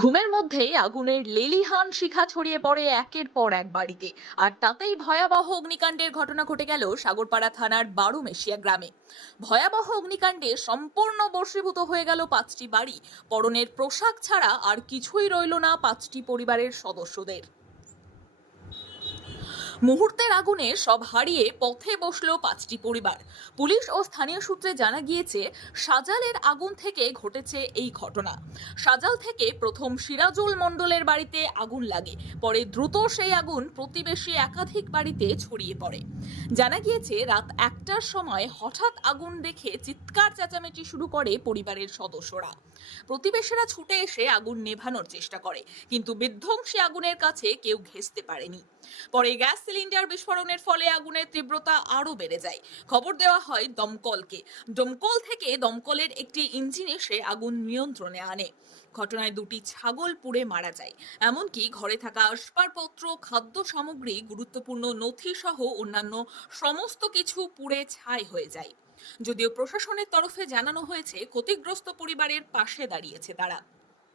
ঘুমের মধ্যেই আগুনের লেলিহান শিখা ছড়িয়ে পড়ে একের পর এক বাড়িতে। আর তাতেই ভয়াবহ অগ্নিকাণ্ডের ঘটনা ঘটে গেল সাগরপাড়া থানার বারোমেশিয়া গ্রামে। ভয়াবহ অগ্নিকাণ্ডে সম্পূর্ণ বর্ষীভূত হয়ে গেল 5টি বাড়ি। পরনের পোশাক ছাড়া আর কিছুই রইল না 5টি পরিবারের সদস্যদের। মুহূর্তের আগুনে সব হারিয়ে পথে বসলো 5টি পরিবার। পুলিশ ও স্থানীয় সূত্রে জানা গিয়েছে, সাজালের আগুন থেকে ঘটেছে এই ঘটনা। সাজাল থেকে প্রথম সিরাজুল মণ্ডলের বাড়িতে আগুন লাগে, পরে দ্রুত সেই আগুন প্রতিবেশী একাধিক বাড়িতে ছড়িয়ে পড়ে। জানা গিয়েছে, রাত 1টার সময় হঠাৎ আগুন দেখে চিৎকার চেঁচামেচি শুরু করে পরিবারের সদস্যরা। প্রতিবেশীরা ছুটে এসে আগুন নেভানোর চেষ্টা করে, কিন্তু বিধ্বংসী আগুনের কাছে কেউ ঘেঁষতে পারেনি। পরে গ্যাস সিলিন্ডার বিস্ফোরণের ফলে আগুনের তীব্রতা আরো বেড়ে যায়। খবর দেওয়া হয় দমকলকে। দমকল থেকে দমকলের একটি ইঞ্জিন এসে আগুন নিয়ন্ত্রণে আনে। ঘটনায় 2টি ছাগল পুড়ে মারা যায়। এমনকি ঘরে থাকা আসবাবপত্র, খাদ্য সামগ্রী, গুরুত্বপূর্ণ নথি সহ অন্যান্য সমস্ত কিছু পুড়ে ছাই হয়ে যায়। যদিও প্রশাসনের তরফে জানানো হয়েছে, ক্ষতিগ্রস্ত পরিবারের পাশে দাঁড়িয়েছে তারা।